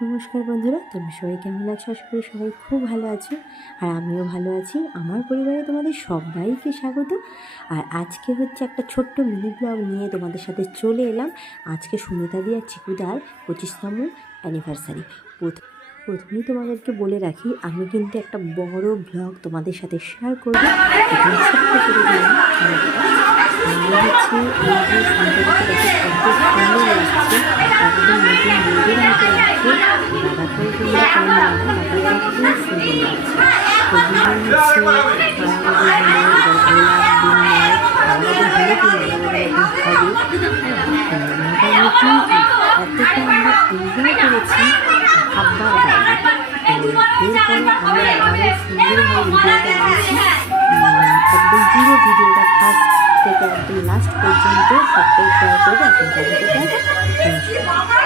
নমস্কার বন্ধুরা, তোমরা সবাই কেমন আছো? আশা করি সবাই খুব ভালো আছো, আর আমিও ভালো আছি। আমার পরিবারে তোমাদের সবাইকে স্বাগত। আর আজকে হচ্ছে একটা ছোট্ট মিনি ব্লগ নিয়ে তোমাদের সাথে চলে এলাম। আজকে সুমিতাদি আর চিকুদার 25তম অ্যানিভার্সারি। প্রথমেই তোমাদেরকে বলে রাখি, আমি কিন্তু একটা বড় ব্লগ তোমাদের সাথে শেয়ার করবো। এখানে ছোট্ট করে দিলাম হচ্ছে এই যে সুন্দরীকে দেখে কত সুন্দর লাগছে, একদম নতুন মেয়েদের মতো লাগছে। দাদাকেও তোমরা কেমন লাগবে, দাদাকেও খুব সুন্দর লাগছে। এগুলো হচ্ছে মোটামুটি এতটা আমরা এনজয় করেছি ভাববার বাইরে। এরপরে আমরা আরও সুন্দরভাবে ভিডিওটা আনছি, একদম পুরো ভিডিওটা ফার্স্ট থেকে একদম লাস্ট পর্যন্ত সবটাই শেয়ার করবো। এখন ভিডিওটা